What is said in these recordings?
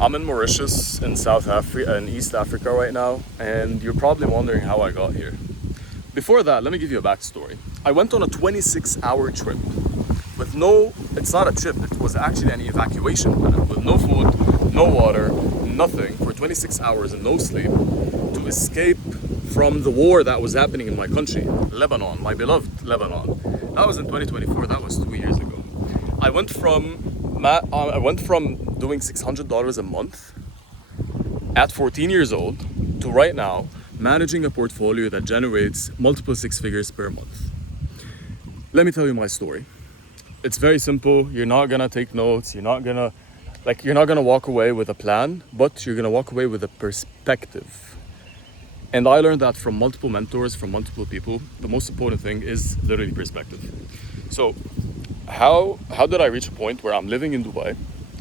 I'm in Mauritius in South Africa, in East Africa right now, and you're probably wondering how I got here. Before that, let me give you a backstory. I went on a 26-hour trip with it's not a trip, it was actually an evacuation plan with no food, no water, nothing for 26 hours and no sleep to escape from the war that was happening in my country, Lebanon, my beloved Lebanon. That was in 2024, that was 2 years ago. I went from doing $600 a month at 14 years old to right now managing a portfolio that generates multiple six figures per month. Let me tell you my story. It's very simple. You're not gonna take notes. You're not gonna walk away with a plan, but you're gonna walk away with a perspective. And I learned that from multiple mentors, from multiple people. The most important thing is literally perspective. So how did I reach a point where I'm living in Dubai,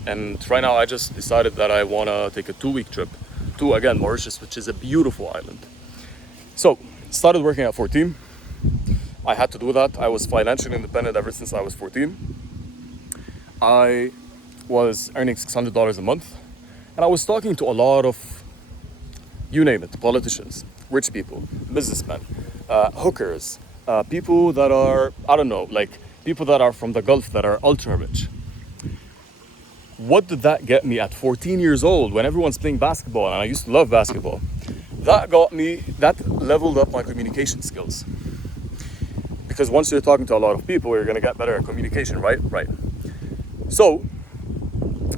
and right now I just decided that I wanna take a 2-week trip to, again, Mauritius, which is a beautiful island. So started working at 14. I had to do that. I was financially independent ever since I was 14. I was earning $600 a month, and I was talking to a lot of, you name it, politicians, rich people, businessmen, hookers, people that are, I don't know, like people that are from the Gulf that are ultra rich. What did that get me at 14 years old when everyone's playing basketball, and I used to love basketball? That leveled up my communication skills. Because once you're talking to a lot of people, you're gonna get better at communication, right? Right. So,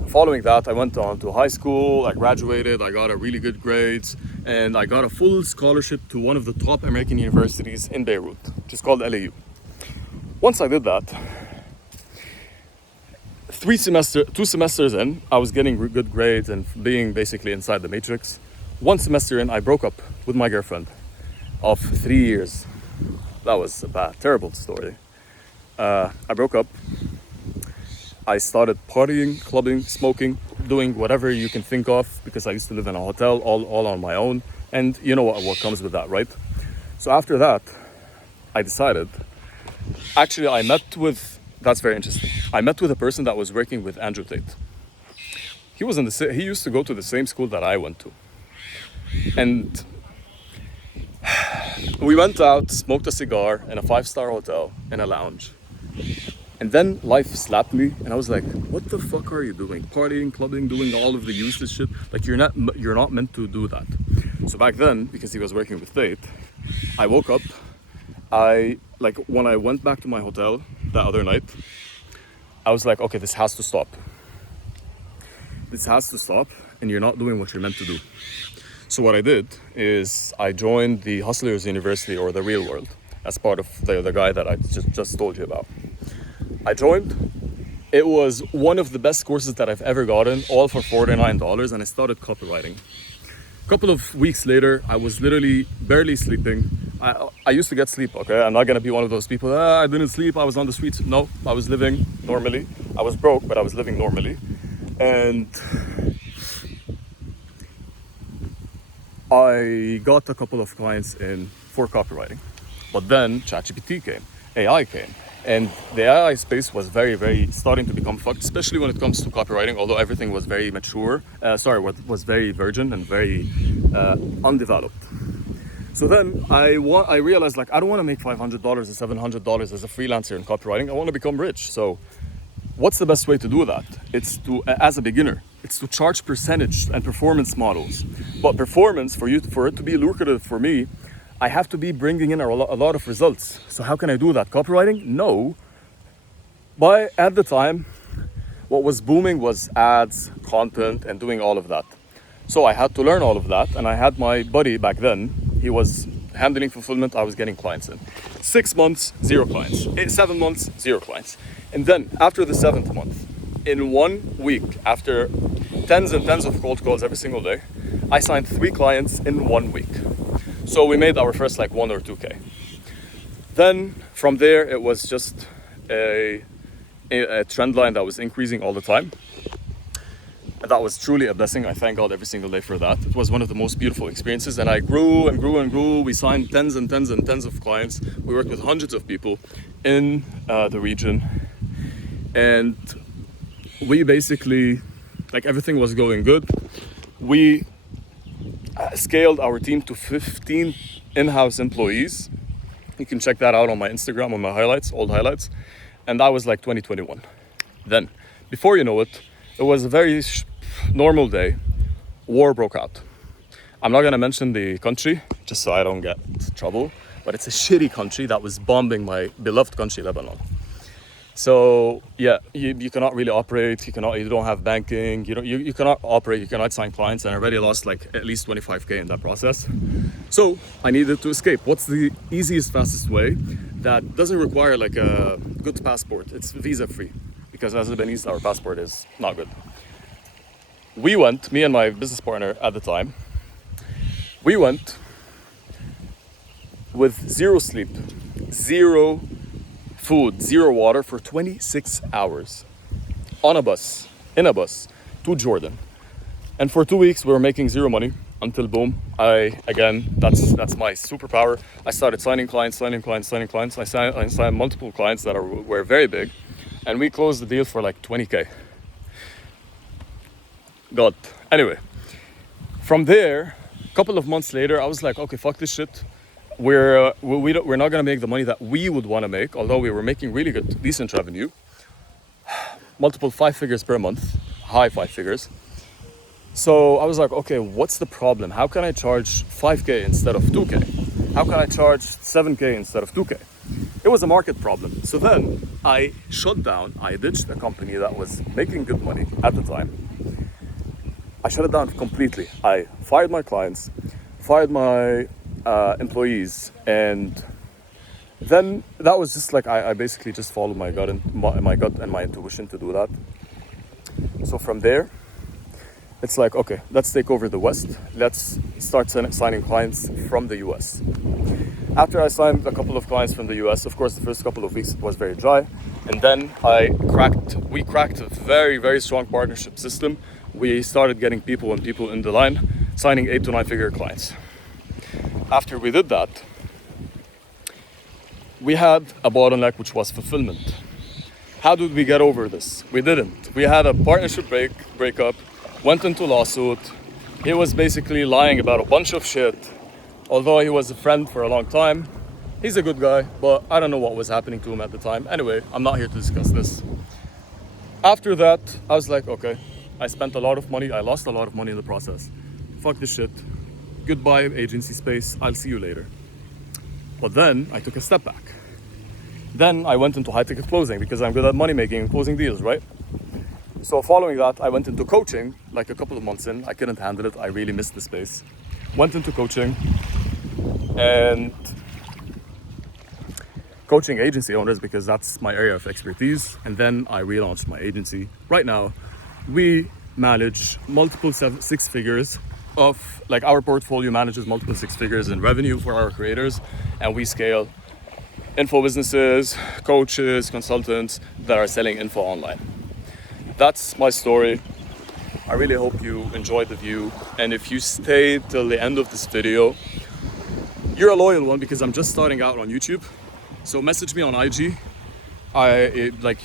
following that, I went on to high school, I graduated, I got a really good grades, and I got a full scholarship to one of the top American universities in Beirut, which is called LAU. Once I did that, 2 semesters in, I was getting good grades and being basically inside the matrix. 1 semester in, I broke up with my girlfriend of 3 years. That was a terrible story. I broke up. I started partying, clubbing, smoking, doing whatever you can think of, because I used to live in a hotel all on my own. And you know what comes with that, right? So after that, I decided, actually that's very interesting. I met with a person that was working with Andrew Tate. He used to go to the same school that I went to. And we went out, smoked a cigar in a 5-star hotel in a lounge. And then life slapped me, and I was like, what the fuck are you doing? Partying, clubbing, doing all of the useless shit. Like, you're not meant to do that. So back then, because he was working with Tate, I woke up. When I went back to my hotel that other night, I was like, okay, this has to stop. This has to stop, and you're not doing what you're meant to do. So what I did is I joined the Hustlers University, or the Real World, as part of the guy that I just told you about. I joined. It was one of the best courses that I've ever gotten, all for $49, and I started copywriting. A couple of weeks later, I was literally barely sleeping. I used to get sleep, okay? I'm not gonna be one of those people, I didn't sleep, I was on the streets. No, I was living normally. I was broke, but I was living normally. And I got a couple of clients in for copywriting. But then ChatGPT came, AI came. And the AI space was very, very starting to become fucked, especially when it comes to copywriting, although everything was very mature. Was very virgin and very undeveloped. So then I realized, like, I don't want to make $500 or $700 as a freelancer in copywriting. I want to become rich. So what's the best way to do that? It's to, as a beginner, it's to charge percentage and performance models. But performance, for it to be lucrative for me, I have to be bringing in a lot of results. So how can I do that? Copywriting? No. But at the time, what was booming was ads, content, and doing all of that. So I had to learn all of that, and I had my buddy back then. He was handling fulfillment, I was getting clients in. 6 months, 0 clients. 7 months, 0 clients. And then after the 7th month, in 1 week, after tens and tens of cold calls every single day, I signed 3 clients in 1 week. So we made our first 1 or 2K. Then from there, it was just a trend line that was increasing all the time. And that was truly a blessing. I thank God every single day for that. It was one of the most beautiful experiences, and I grew and grew and grew. We signed tens and tens and tens of clients. We worked with hundreds of people in the region. And we basically Like everything was going good. We scaled our team to 15 in-house employees. You can check that out on my Instagram, on my highlights, old highlights. And that was like 2021. Then, before you know it, it was a very normal day. War broke out. I'm not gonna mention the country, just so I don't get trouble, but it's a shitty country that was bombing my beloved country, Lebanon. So yeah, you cannot really operate. You don't have banking. You cannot operate. You cannot sign clients, and I already lost like at least 25K in that process. So I needed to escape. What's the easiest, fastest way that doesn't require like a good passport? It's visa free, because as Lebanese, our passport is not good. We went, me and my business partner at the time, we went with zero sleep, zero food, zero water for 26 hours in a bus to Jordan. And for 2 weeks we were making zero money until boom, that's my superpower. I started signing clients. I signed multiple clients that were very big, and we closed the deal for like 20K. God. Anyway, from there, a couple of months later, I was like, okay, fuck this shit. We're not gonna make the money that we would want to make, although we were making really good, decent revenue, multiple 5 figures per month, high 5 figures. So I was like, okay, what's the problem? How can I charge 5K instead of 2K? How can I charge 7K instead of 2K? It was a market problem. So then I ditched a company that was making good money at the time. I shut it down completely. I fired my clients, fired my employees, and then that was just like I basically just followed my gut and my intuition to do that. So from there, it's like, okay, let's take over the West. Let's start signing clients from the US. After I signed a couple of clients from the US, of course, the first couple of weeks it was very dry, and then we cracked a very, very strong partnership system. We started getting people in the line, signing 8 to 9 figure clients. After we did that, we had a bottleneck, which was fulfillment. How did we get over this? We didn't. We had a partnership breakup, went into lawsuit. He was basically lying about a bunch of shit. Although he was a friend for a long time, he's a good guy, but I don't know what was happening to him at the time. Anyway, I'm not here to discuss this. After that, I was like, okay, I spent a lot of money. I lost a lot of money in the process. Fuck this shit. Goodbye, agency space. I'll see you later. But then I took a step back. Then I went into high ticket closing because I'm good at money making and closing deals, right? So following that, I went into coaching like a couple of months in. I couldn't handle it. I really missed the space. Went into coaching and coaching agency owners because that's my area of expertise. And then I relaunched my agency. Right now, we manage multiple 6 figures of, like, our portfolio manages multiple 6 figures in revenue for our creators, and we scale info businesses, coaches, consultants that are selling info online. That's my story. I really hope you enjoyed the view, and if you stay till the end of this video, you're a loyal one because I'm just starting out on YouTube. So message me on IG.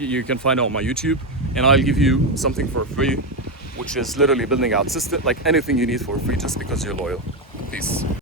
You can find it on my YouTube, and I'll give you something for free, which is literally building out system, like anything you need for free, just because you're loyal. Peace.